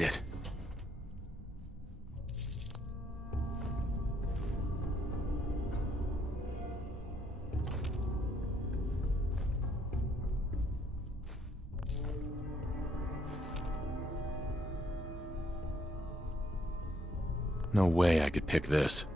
exit. No way I could pick this.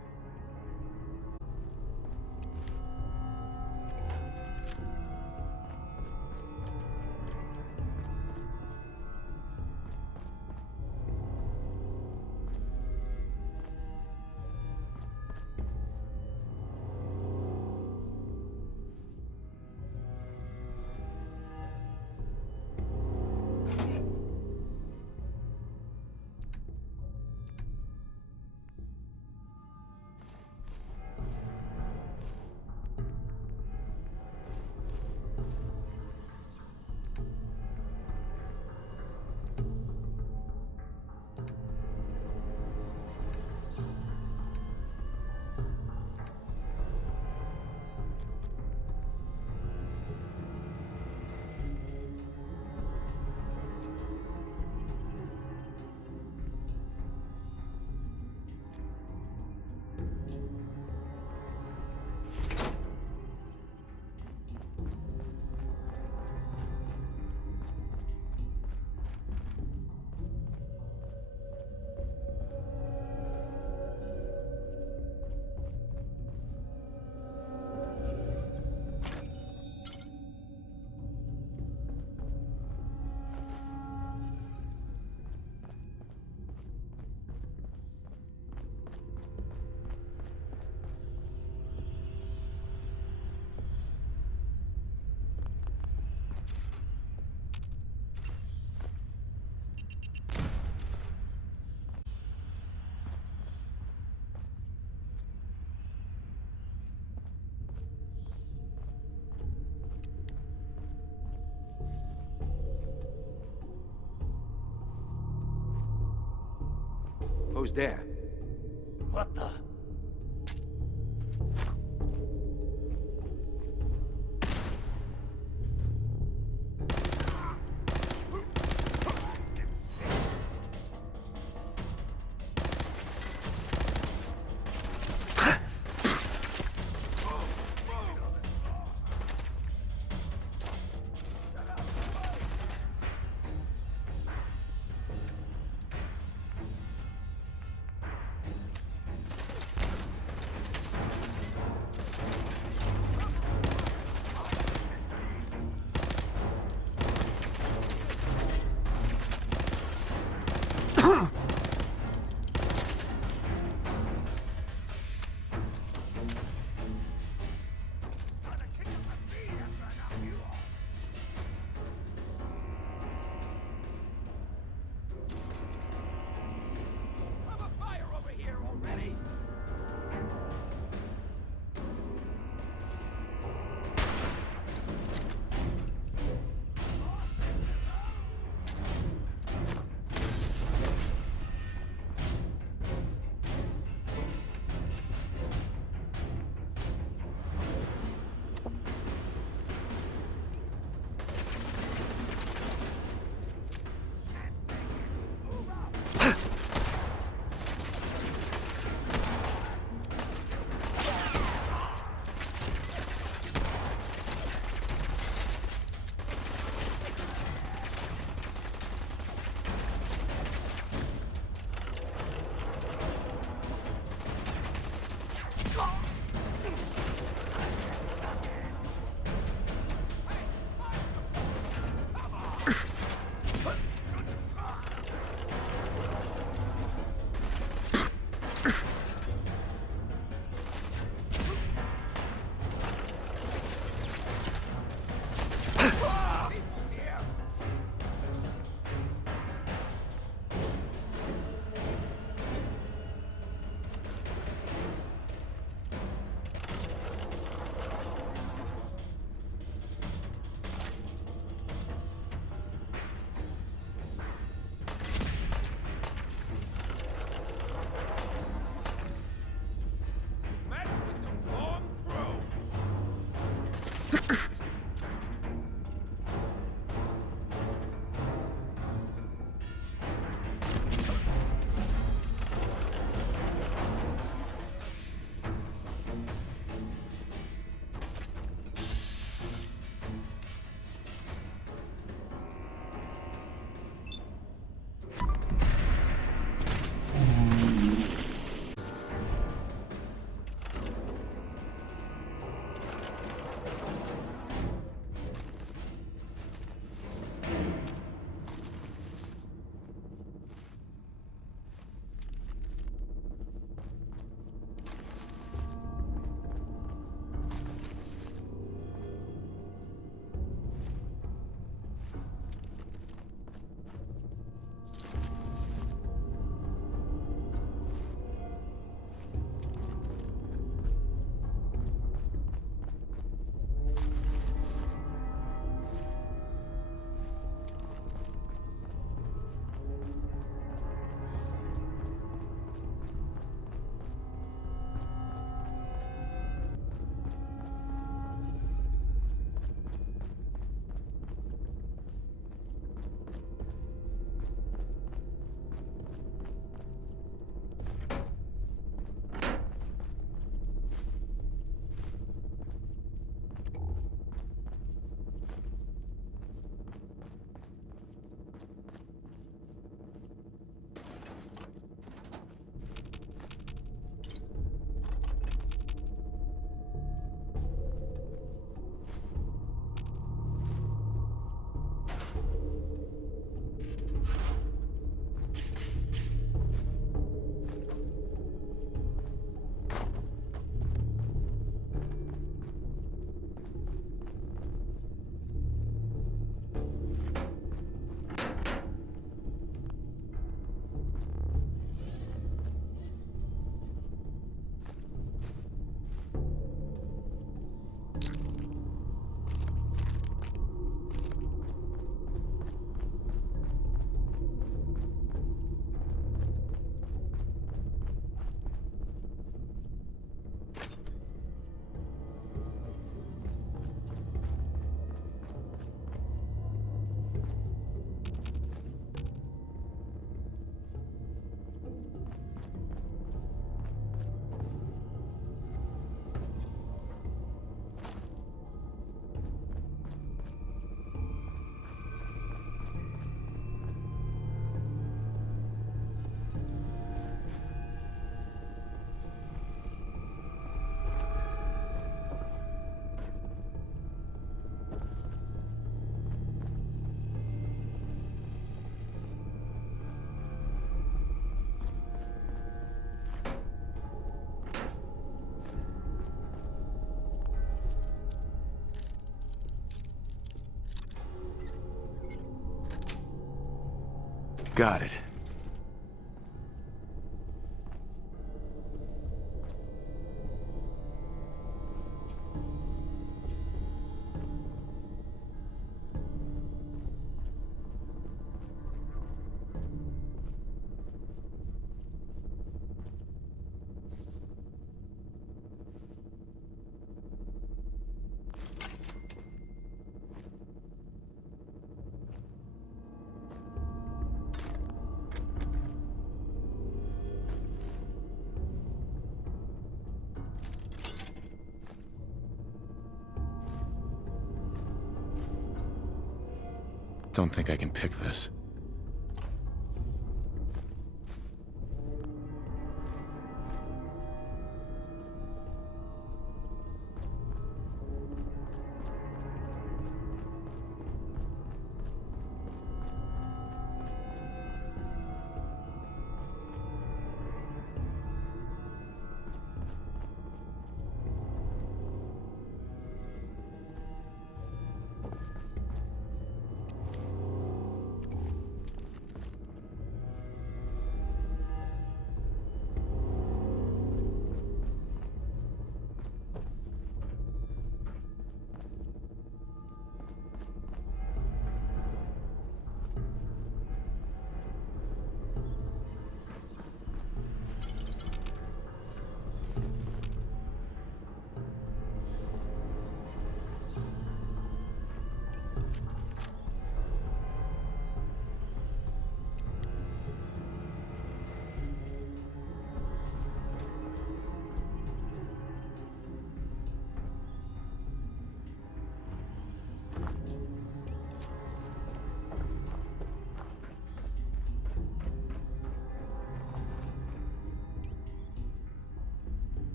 Who's there? What the? Got it. Don't think I can pick this.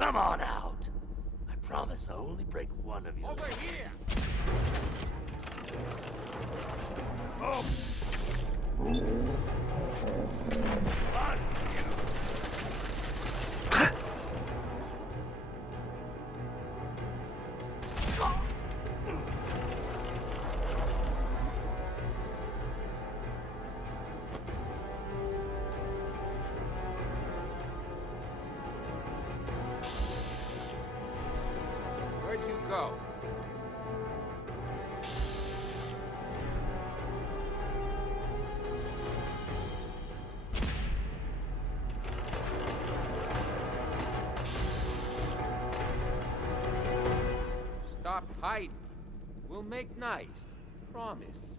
Come on out. I promise I'll only break one of you. Over here! Oh! Run, Where'd you go? Stop hiding. We'll make nice. Promise.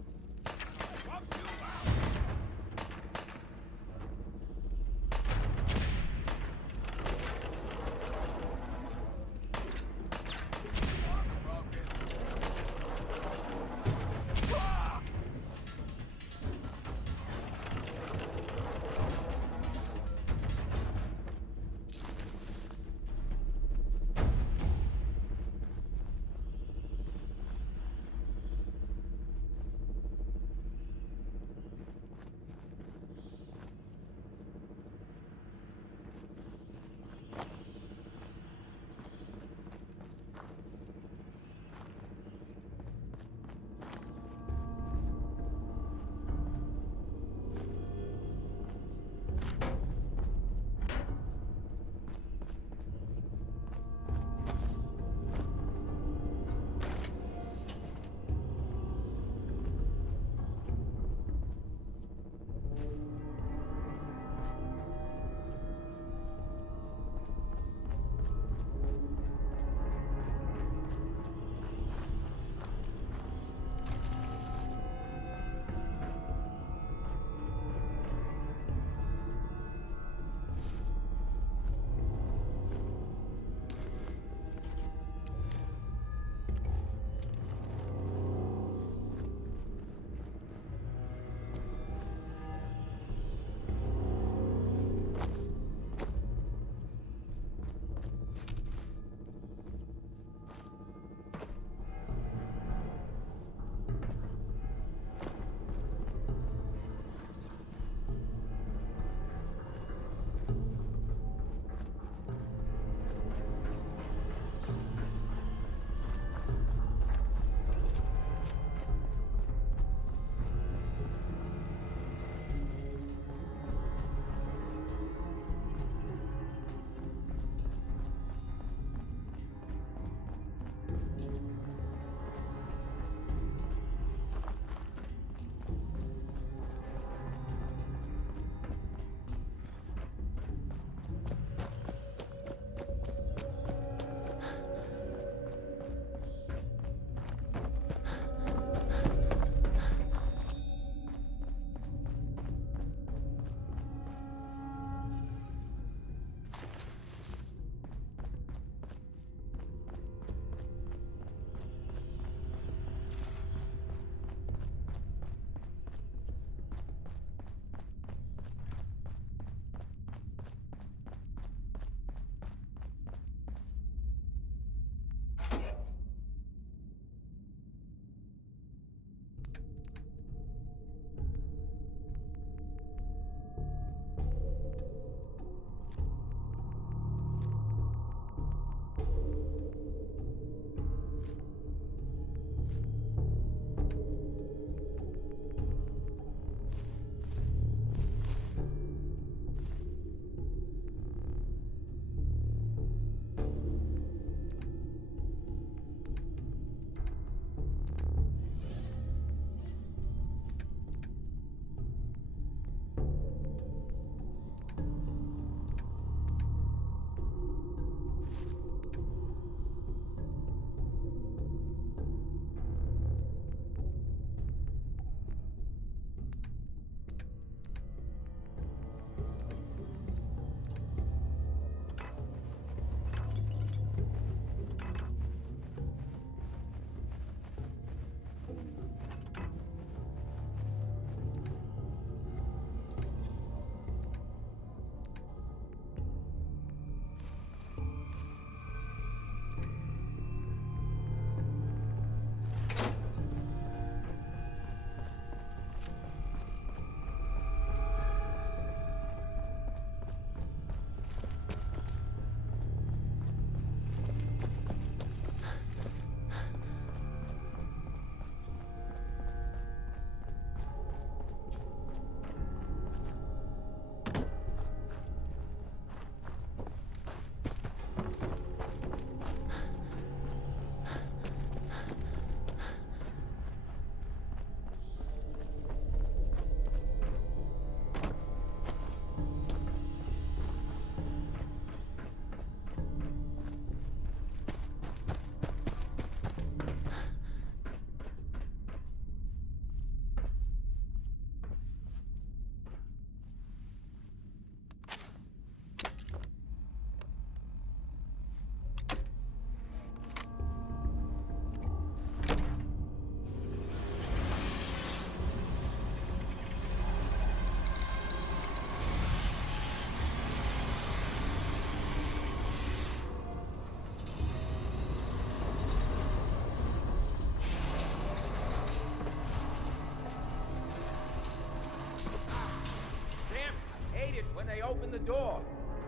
open the door.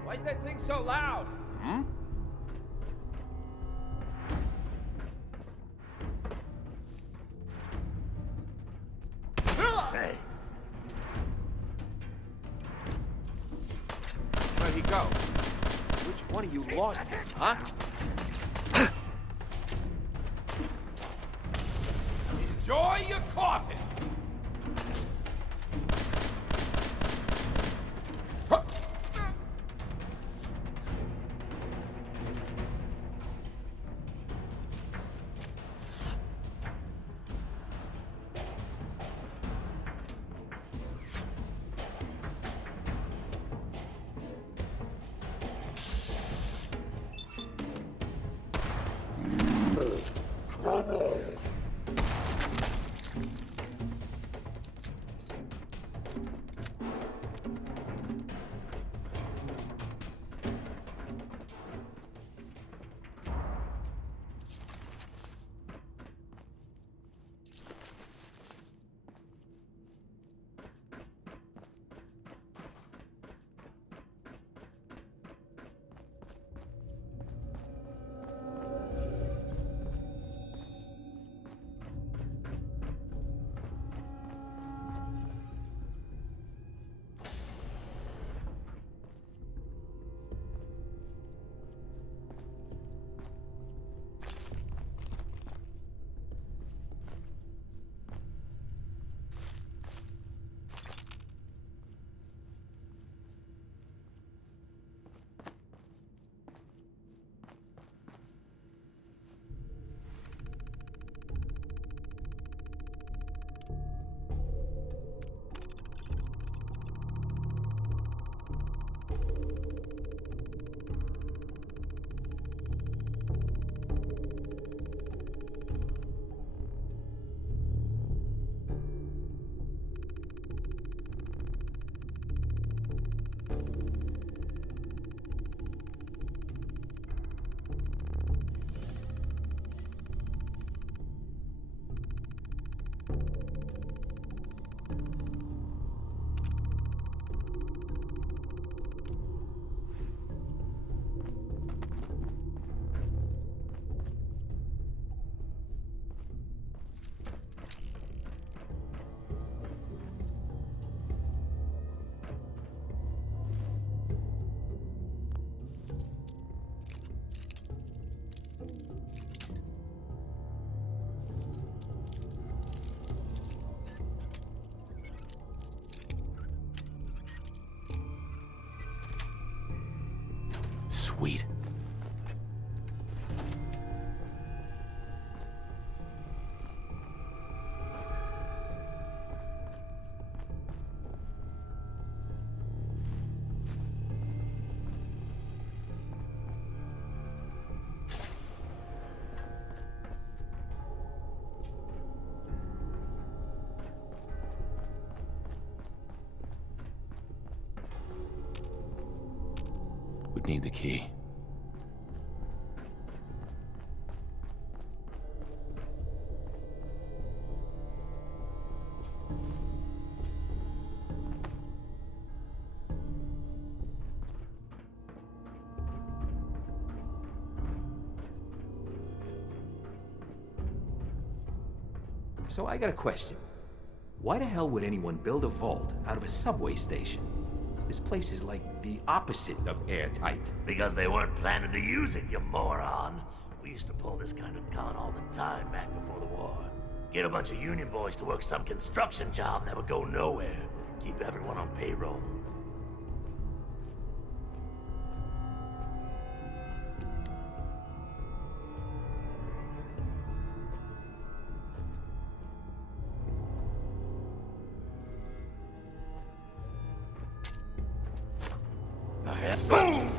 Why is that thing so loud? Hey, Where'd he go? Which one of you lost him, huh? Enjoy your coffin! Sweet. Would need the key. So I got a question. Why the hell would anyone build a vault out of a subway station? This place is like the opposite of airtight. because they weren't planning to use it, you moron. We used to pull this kind of con all the time back before the war. Get a bunch of union boys to work some construction job that would go nowhere. Keep everyone on payroll. Boom!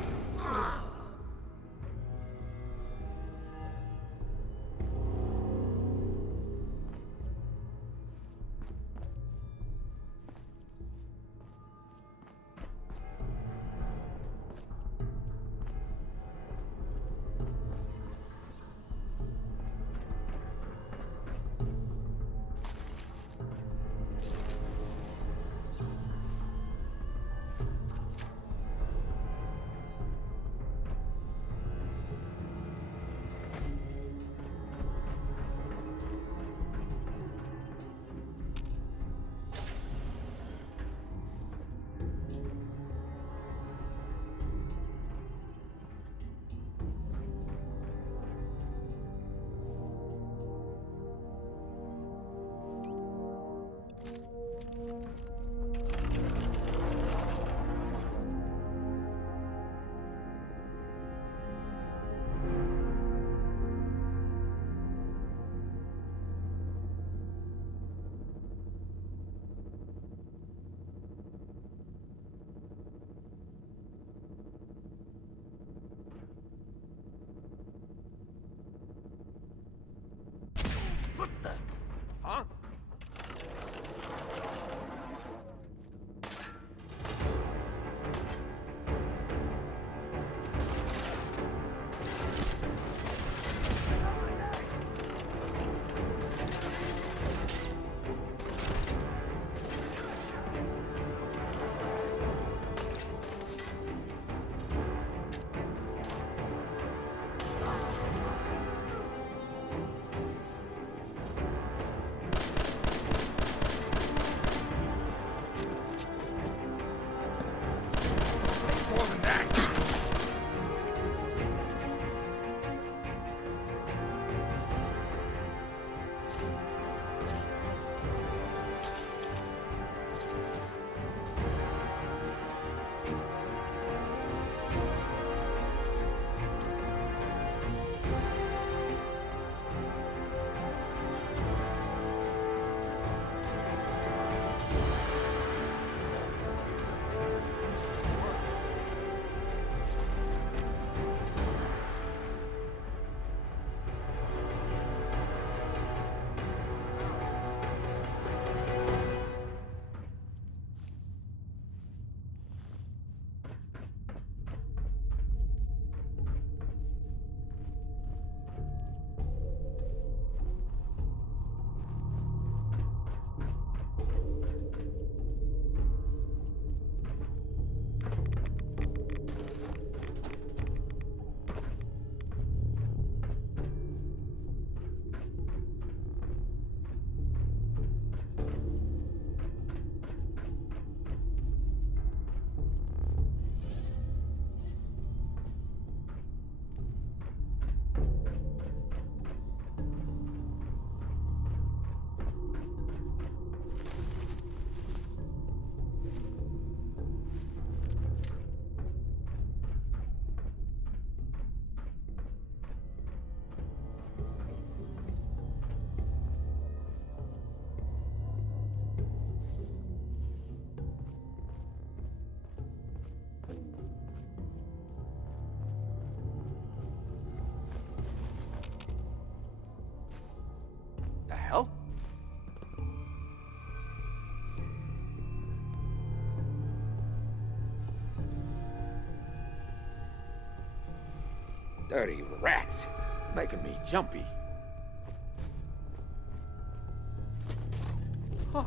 Dirty rats. Making me jumpy. Huh.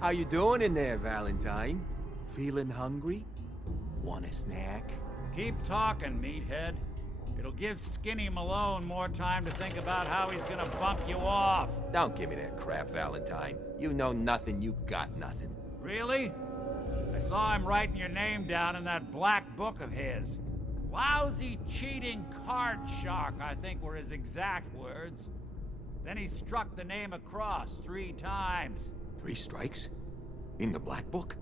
How you doing in there, Valentine? Feeling hungry? Want a snack? Keep talking, meathead. It'll give Skinny Malone more time to think about how he's gonna bump you off. Don't give me that crap, Valentine. You know nothing, you got nothing. Really? I saw him writing your name down in that black book of his. Lousy, cheating card shark, I think were his exact words. Then he struck the name across 3 times. 3 strikes? In the black book?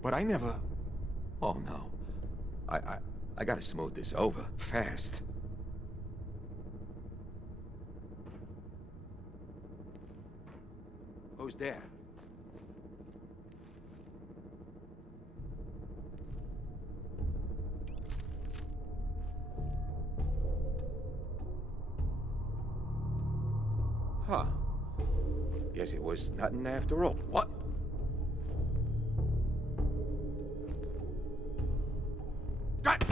But I never... Oh, no. I gotta smooth this over, fast. Who's there? Huh. Guess it was nothing after all. What? God!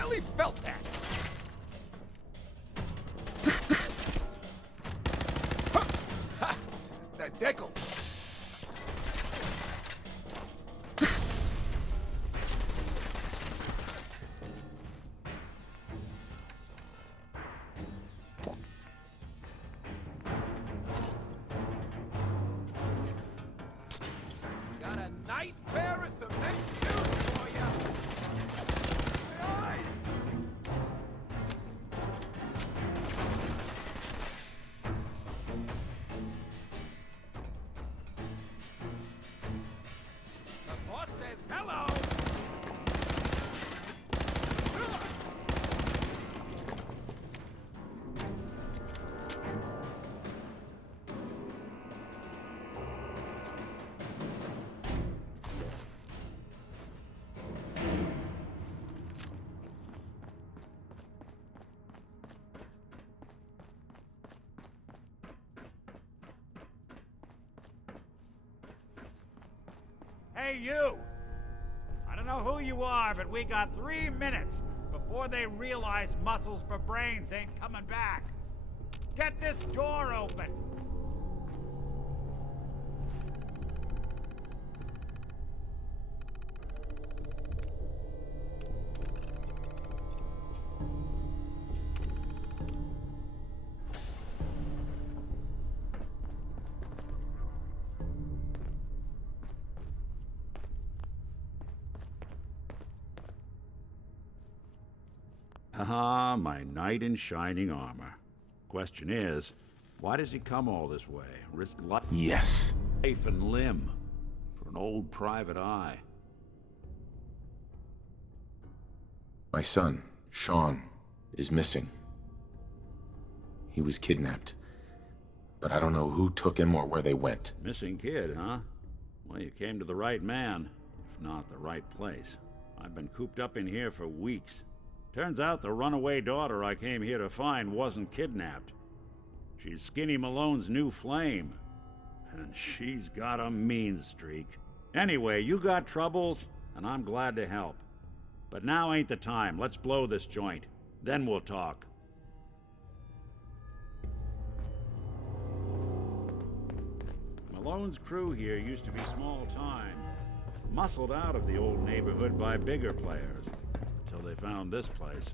Ellie felt that! Ha! That tickled. Got a nice pair of cement shoes for you. Nice. Hey, you! I don't know who you are, but we got 3 minutes before they realize muscles for brains ain't coming back. Get this door open! Ah, my knight in shining armor. Question is, why does he come all this way? Risk Yes. life and limb for an old private eye. My son, Sean, is missing. He was kidnapped. But I don't know who took him or where they went. Missing kid, huh? Well, you came to the right man, if not the right place. I've been cooped up in here for weeks. Turns out the runaway daughter I came here to find wasn't kidnapped. She's Skinny Malone's new flame. And she's got a mean streak. Anyway, you got troubles, and I'm glad to help. But now ain't the time. Let's blow this joint. Then we'll talk. Malone's crew here used to be small time. Muscled out of the old neighborhood by bigger players. Till they found this place.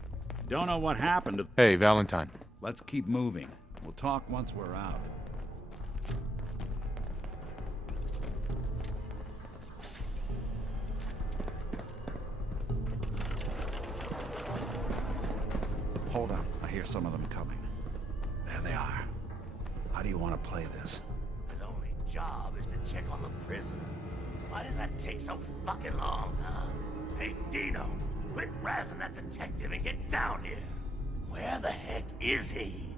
Don't know what happened to... Hey, Valentine. Let's keep moving. We'll talk once we're out. Hold on. I hear some of them coming. There they are. How do you want to play this? His only job is to check on the prisoner. Why does that take so fucking long, huh? Hey, Dino, quit razzing that detective and get down here. Where the heck is he?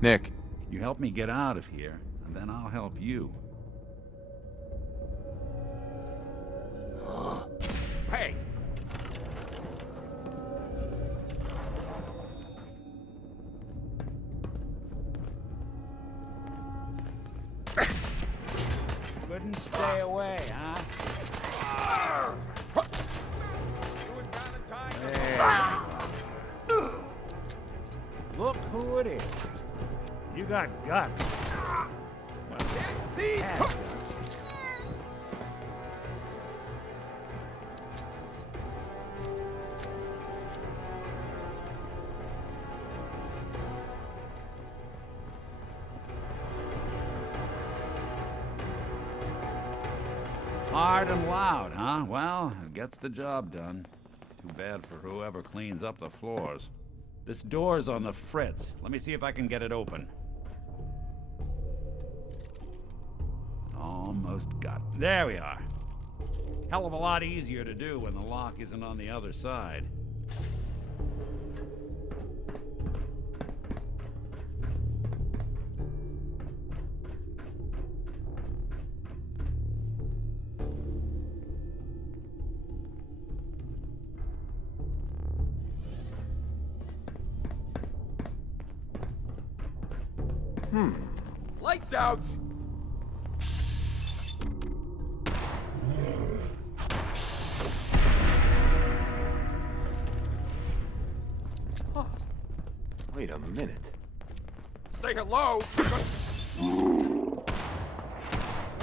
Nick. You help me get out of here, and then I'll help you. Hey! Couldn't stay away, huh? There. Look who it is. You got guts. Well, that's it. Hard and loud, huh? Well, it gets the job done. Too bad for whoever cleans up the floors. This door's on the fritz. Let me see if I can get it open. Almost got it. There we are. Hell of a lot easier to do when the lock isn't on the other side. Lights out! Huh. Wait a minute. Say hello!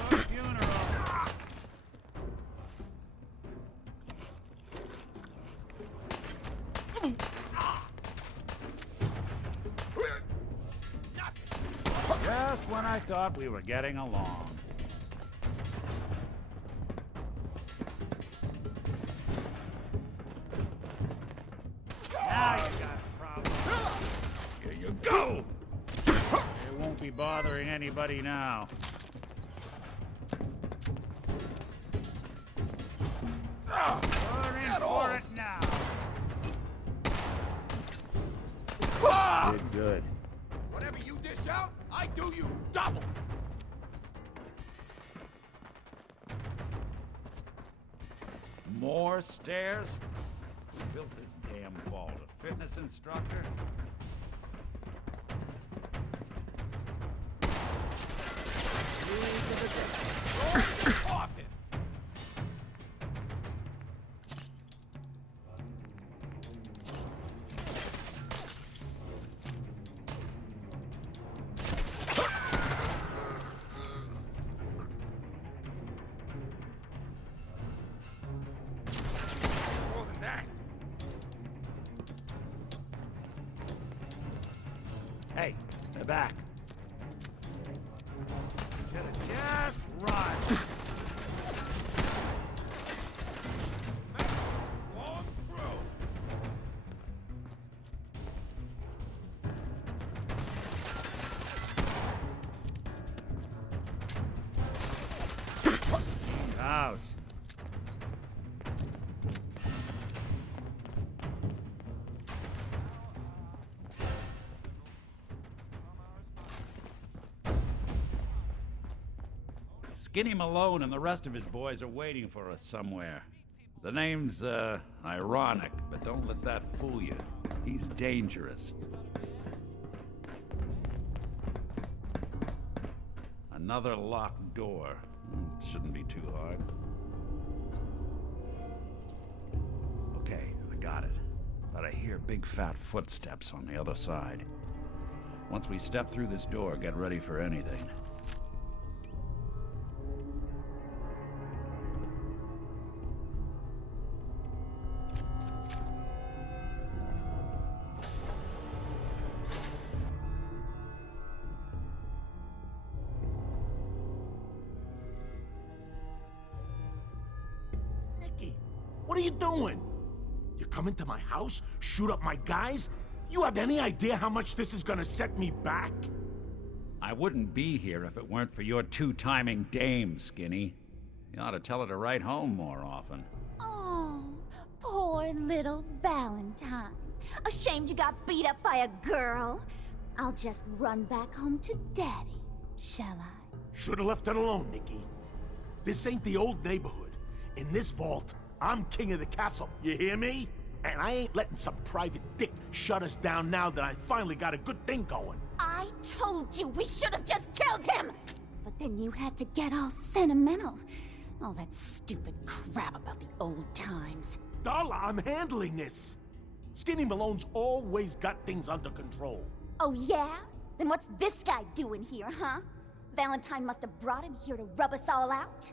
Good funeral. Just when I thought we were getting along. Now you got a problem. Here you go! It won't be bothering anybody now. You're in for it now. Did good. Whatever you dish out, I do you double! More stairs? Who built this damn vault? A fitness instructor? of the day. Roll your coffin. More than that. Hey, they're back. Should have just run. Long throw. House. Skinny Malone and the rest of his boys are waiting for us somewhere. The name's, ironic, but don't let that fool you. He's dangerous. Another locked door. Shouldn't be too hard. Okay, I got it. But I hear big fat footsteps on the other side. Once we step through this door, get ready for anything. Nicky, what are you doing? You come into my house, shoot up my guys? You have any idea how much this is gonna set me back? I wouldn't be here if it weren't for your two-timing dame, Skinny. You ought to tell her to write home more often. Oh, poor little Valentine. Ashamed you got beat up by a girl? I'll just run back home to Daddy, shall I? Should've left it alone, Nicky. This ain't the old neighborhood. In this vault, I'm king of the castle, you hear me? And I ain't letting some private dick shut us down now that I finally got a good thing going. I told you we should have just killed him! But then you had to get all sentimental. All that stupid crap about the old times. Darla, I'm handling this. Skinny Malone's always got things under control. Oh yeah? Then what's this guy doing here, huh? Valentine must have brought him here to rub us all out?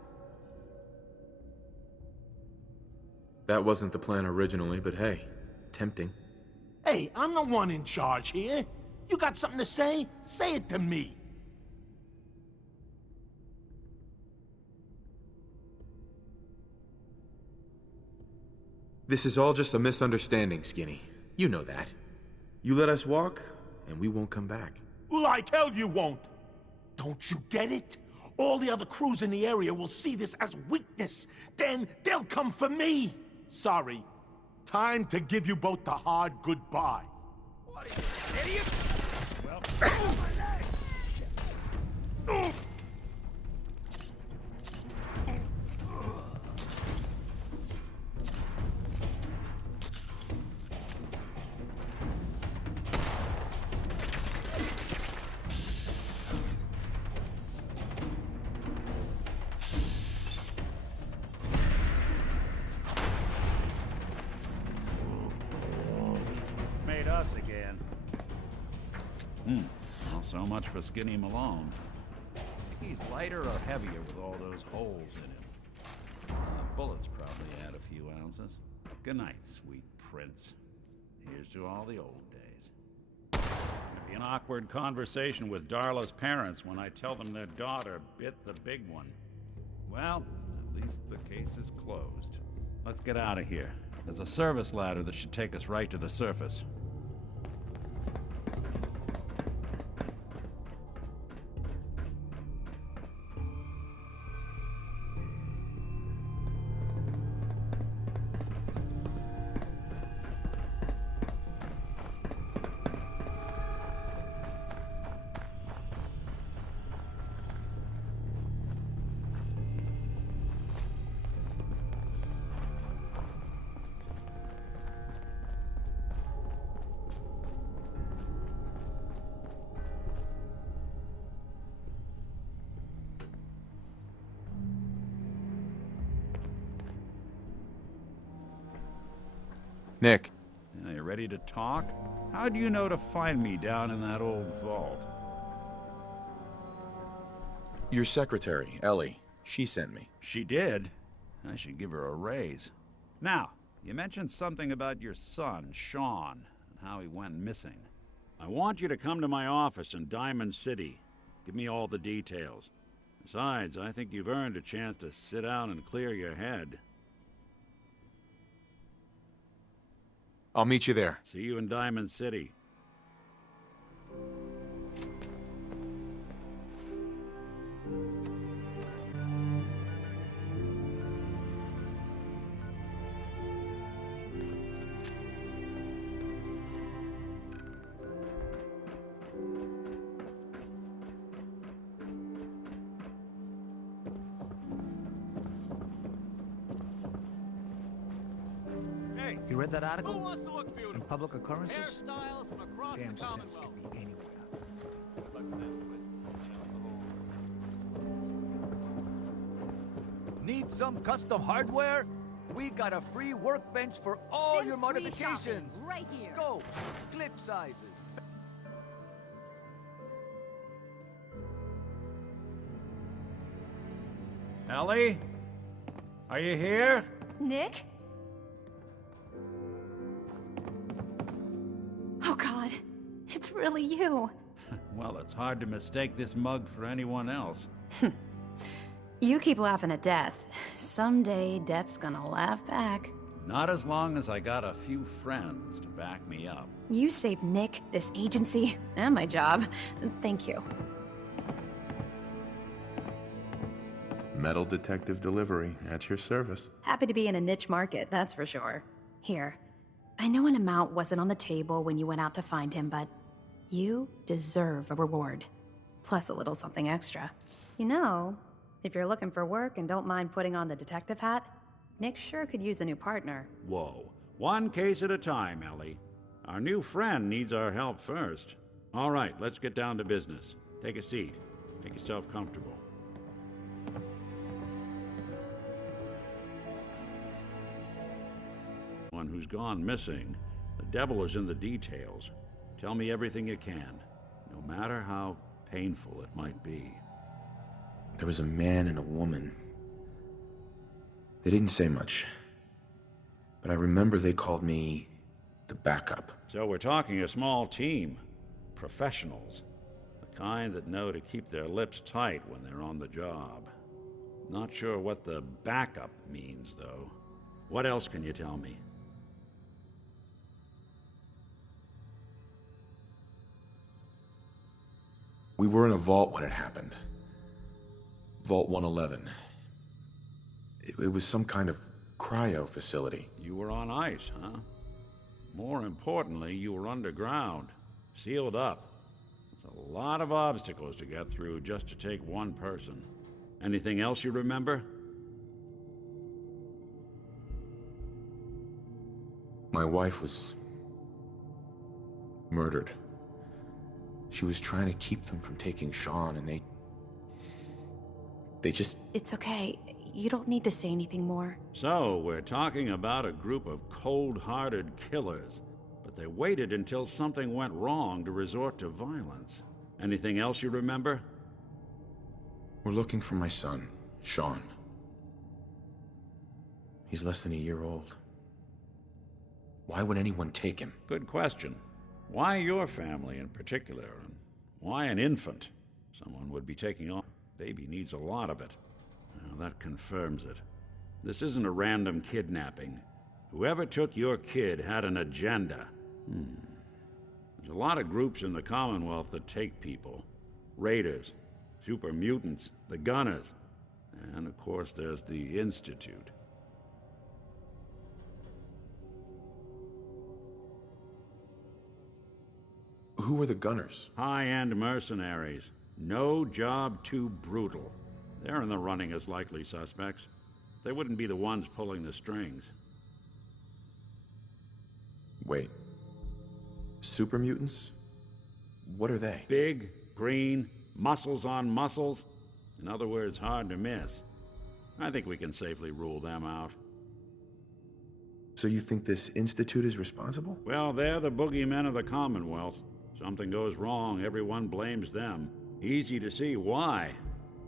That wasn't the plan originally, but hey, tempting. Hey, I'm the one in charge here. You got something to say? Say it to me. This is all just a misunderstanding, Skinny. You know that. You let us walk, and we won't come back. Like hell you won't! Don't you get it? All the other crews in the area will see this as weakness. Then they'll come for me! Sorry. Time to give you both the hard goodbye. What are you, idiot? Well, made us again. Well, so much for Skinny Malone. Think he's lighter or heavier with all those holes in him? Bullets probably add a few ounces. Good night, sweet prince. Here's to all the old days. Gonna be an awkward conversation with Darla's parents when I tell them their daughter bit the big one. Well, at least the case is closed. Let's get out of here. There's a service ladder that should take us right to the surface. Nick. Are you ready to talk? How do you know to find me down in that old vault? Your secretary, Ellie. She sent me. She did? I should give her a raise. Now, you mentioned something about your son, Sean, and how he went missing. I want you to come to my office in Diamond City. Give me all the details. Besides, I think you've earned a chance to sit down and clear your head. I'll meet you there. See you in Diamond City. You read that article? Who wants to look beautiful? In Public Occurrences? Hairstyles from across Damn the sense Commonwealth. could be anywhere. Need some custom hardware? We got a free workbench for all Send your free modifications. shopping right here. Scopes, clip sizes. Ellie? Are you here? Nick? Oh God, it's really you. Well, it's hard to mistake this mug for anyone else. You keep laughing at death. Someday, death's gonna laugh back. Not as long as I got a few friends to back me up. You saved Nick, this agency, and my job. Thank you. Metal detective delivery at your service. Happy to be in a niche market, that's for sure. Here, I know an amount wasn't on the table when you went out to find him, but you deserve a reward. Plus a little something extra. You know, if you're looking for work and don't mind putting on the detective hat, Nick sure could use a new partner. Whoa. One case at a time, Ellie. Our new friend needs our help first. All right, let's get down to business. Take a seat. Make yourself comfortable. One who's gone missing. The devil is in the details. Tell me everything you can, no matter how painful it might be. There was a man and a woman. They didn't say much, but I remember they called me the backup. So we're talking a small team. Professionals. The kind that know to keep their lips tight when they're on the job. Not sure what the backup means, though. What else can you tell me? We were in a vault when it happened. Vault 111. It was some kind of cryo facility. You were on ice, huh? More importantly, you were underground, sealed up. There's a lot of obstacles to get through just to take one person. Anything else you remember? My wife was murdered. She was trying to keep them from taking Sean, and they just... It's okay. You don't need to say anything more. So, we're talking about a group of cold-hearted killers, but they waited until something went wrong to resort to violence. Anything else you remember? We're looking for my son, Sean. He's less than a year old. Why would anyone take him? Good question. Why your family in particular, and why an infant? Someone would be taking on. Baby needs a lot of it. Well, that confirms it. This isn't a random kidnapping. Whoever took your kid had an agenda. There's a lot of groups in the Commonwealth that take people. Raiders, super mutants, the Gunners, and of course there's the Institute. Who were the Gunners? High-end mercenaries. No job too brutal. They're in the running as likely suspects. They wouldn't be the ones pulling the strings. Wait. Super mutants? What are they? Big, green, muscles on muscles. In other words, hard to miss. I think we can safely rule them out. So you think this Institute is responsible? Well, they're the boogeymen of the Commonwealth. Something goes wrong, everyone blames them. Easy to see why.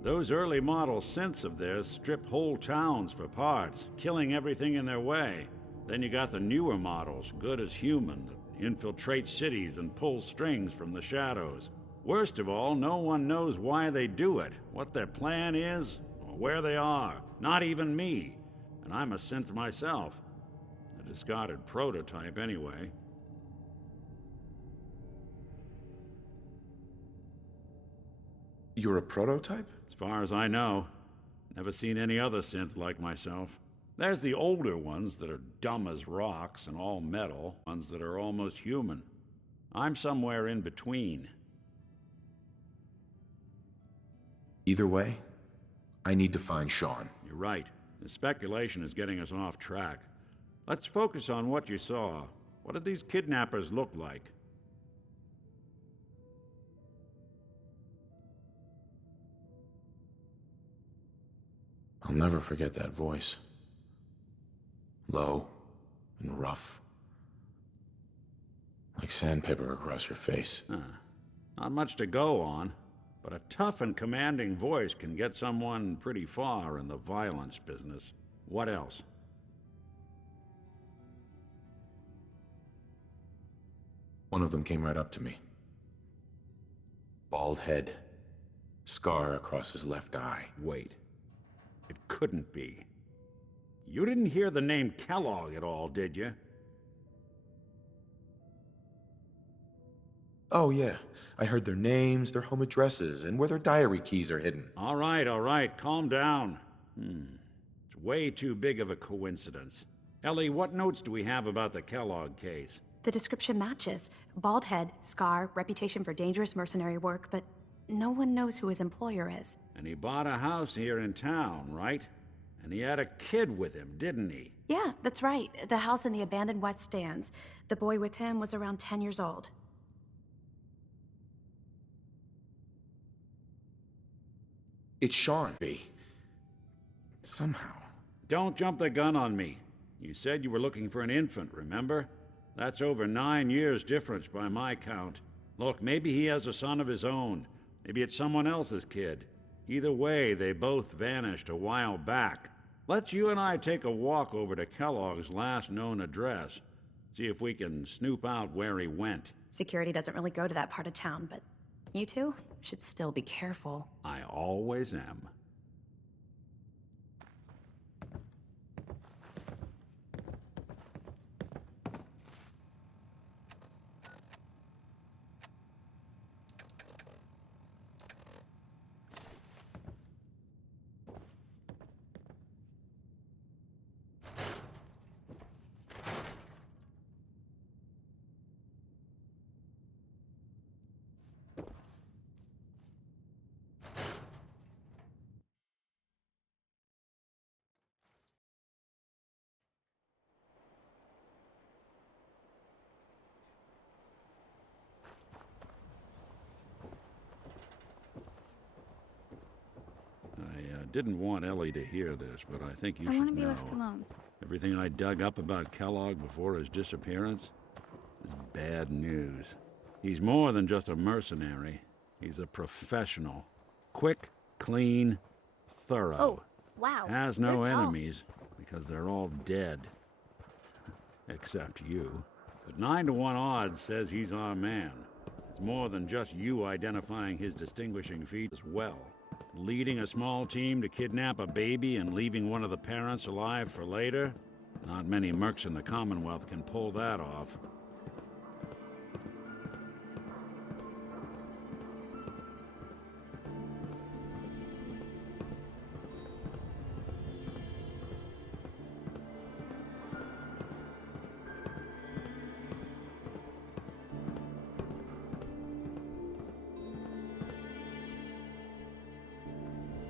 Those early model synths of theirs strip whole towns for parts, killing everything in their way. Then you got the newer models, good as human, that infiltrate cities and pull strings from the shadows. Worst of all, no one knows why they do it, what their plan is, or where they are. Not even me. And I'm a synth myself. A discarded prototype, anyway. You're a prototype? As far as I know. Never seen any other synth like myself. There's the older ones that are dumb as rocks and all metal, ones that are almost human. I'm somewhere in between. Either way, I need to find Sean. You're right. The speculation is getting us off track. Let's focus on what you saw. What did these kidnappers look like? I'll never forget that voice. Low and rough. Like sandpaper across your face. Not much to go on, but a tough and commanding voice can get someone pretty far in the violence business. What else? One of them came right up to me. Bald head. Scar across his left eye. Wait. It couldn't be. You didn't hear the name Kellogg at all, did you? Oh, yeah. I heard their names, their home addresses, and where their diary keys are hidden. All right. Calm down. It's way too big of a coincidence. Ellie, what notes do we have about the Kellogg case? The description matches. Bald head, scar, reputation for dangerous mercenary work, but no one knows who his employer is. And he bought a house here in town, right? And he had a kid with him, didn't he? Yeah, that's right. The house in the abandoned West Stands. The boy with him was around 10 years old. It's Sean, B. Somehow. Don't jump the gun on me. You said you were looking for an infant, remember? That's over 9 years difference by my count. Look, maybe he has a son of his own. Maybe it's someone else's kid. Either way, they both vanished a while back. Let's you and I take a walk over to Kellogg's last known address. See if we can snoop out where he went. Security doesn't really go to that part of town, but you two should still be careful. I always am. Didn't want Ellie to hear this, but I think you should know. I want to be left alone. Everything I dug up about Kellogg before his disappearance is bad news. He's more than just a mercenary. He's a professional. Quick, clean, thorough. Oh, wow. Has no You're tall. enemies because they're all dead. Except you. But 9-to-1 odds says he's our man. It's more than just you identifying his distinguishing feat as well. Leading a small team to kidnap a baby and leaving one of the parents alive for later? Not many mercs in the Commonwealth can pull that off.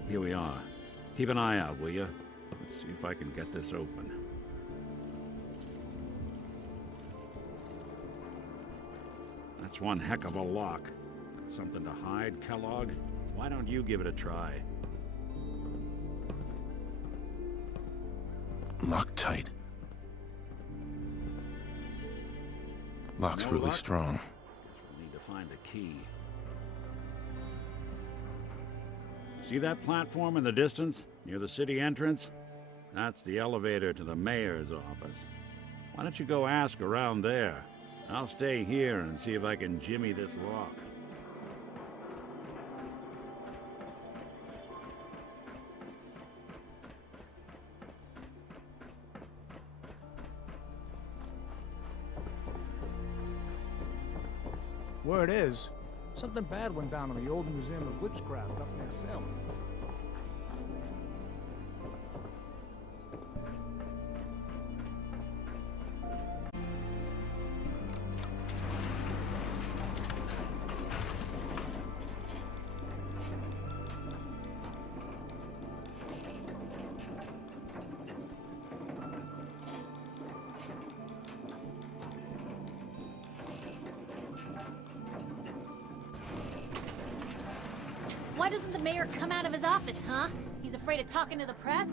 Here we are. Keep an eye out, will you? Let's see if I can get this open. That's one heck of a lock. Got something to hide, Kellogg? Why don't you give it a try? Locked tight. Lock's No really luck? strong. Guess we'll need to find the key. See that platform in the distance, near the city entrance? That's the elevator to the mayor's office. Why don't you go ask around there? I'll stay here and see if I can jimmy this lock. Word is, something bad went down in the old Museum of Witchcraft up near Salem. Why doesn't the mayor come out of his office, huh? He's afraid of talking to the press?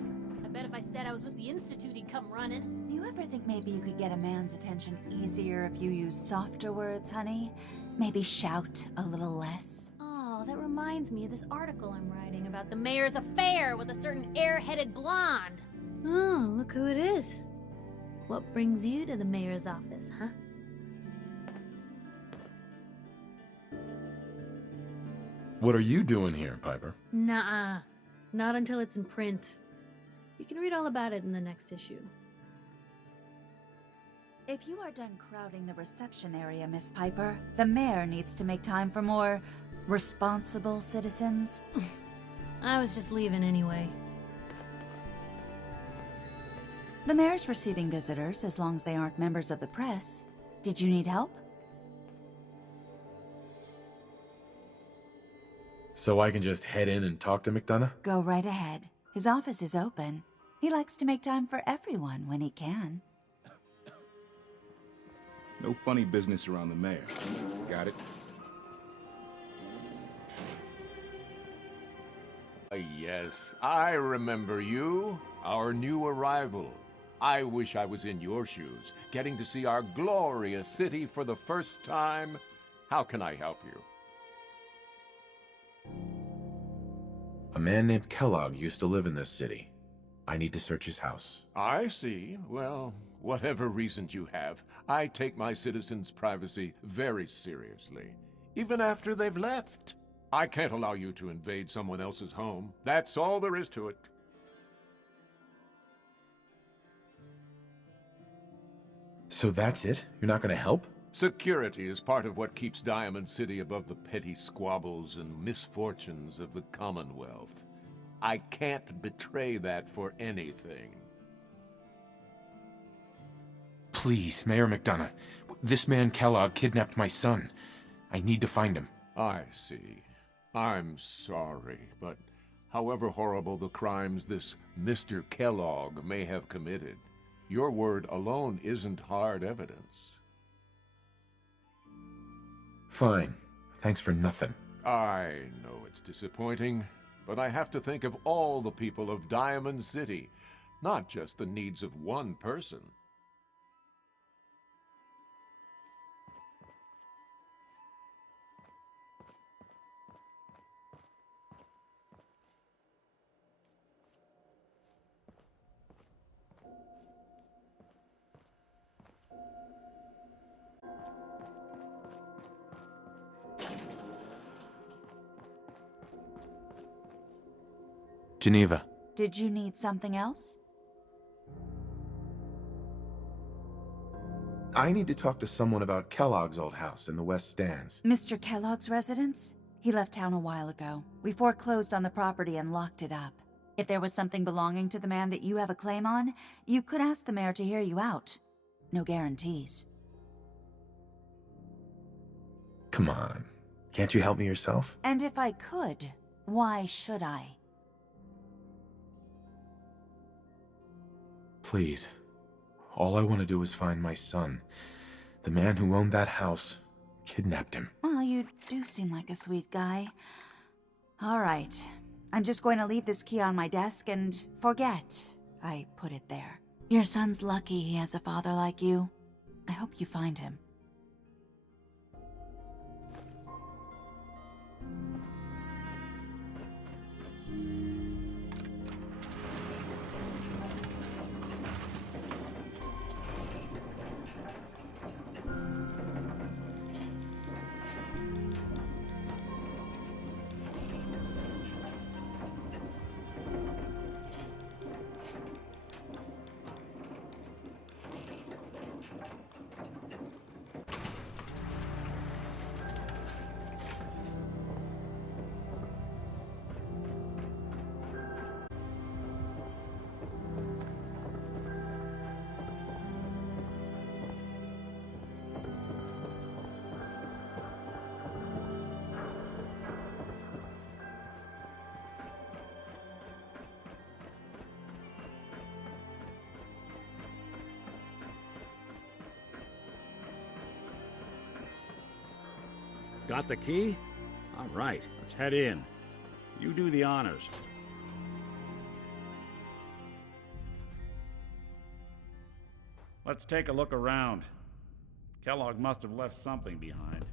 I bet if I said I was with the Institute, he'd come running. You ever think maybe you could get a man's attention easier if you use softer words, honey? Maybe shout a little less? Oh, that reminds me of this article I'm writing about the mayor's affair with a certain air-headed blonde. Oh, look who it is. What brings you to the mayor's office, huh? What are you doing here, Piper? Nuh-uh. Not until it's in print. You can read all about it in the next issue. If you are done crowding the reception area, Miss Piper, the mayor needs to make time for more responsible citizens. I was just leaving anyway. The mayor's receiving visitors as long as they aren't members of the press. Did you need help? So I can just head in and talk to McDonough? Go right ahead. His office is open. He likes to make time for everyone when he can. No funny business around the mayor. Got it? Yes, I remember you. Our new arrival. I wish I was in your shoes, getting to see our glorious city for the first time. How can I help you? A man named Kellogg used to live in this city. I need to search his house. I see. Well, whatever reasons you have, I take my citizens' privacy very seriously, even after they've left. I can't allow you to invade someone else's home. That's all there is to it. So that's it? You're not gonna help? Security is part of what keeps Diamond City above the petty squabbles and misfortunes of the Commonwealth. I can't betray that for anything. Please, Mayor McDonough. This man Kellogg kidnapped my son. I need to find him. I see. I'm sorry, but however horrible the crimes this Mr. Kellogg may have committed, your word alone isn't hard evidence. Fine. Thanks for nothing. I know it's disappointing, but I have to think of all the people of Diamond City, not just the needs of one person. Geneva. Did you need something else? I need to talk to someone about Kellogg's old house in the West Stands. Mr. Kellogg's residence? He left town a while ago. We foreclosed on the property and locked it up. If there was something belonging to the man that you have a claim on, you could ask the mayor to hear you out. No guarantees. Come on. Can't you help me yourself? And if I could, why should I? Please. All I want to do is find my son. The man who owned that house kidnapped him. Well, you do seem like a sweet guy. All right. I'm just going to leave this key on my desk and forget I put it there. Your son's lucky he has a father like you. I hope you find him. Got the key? All right, let's head in. You do the honors. Let's take a look around. Kellogg must have left something behind.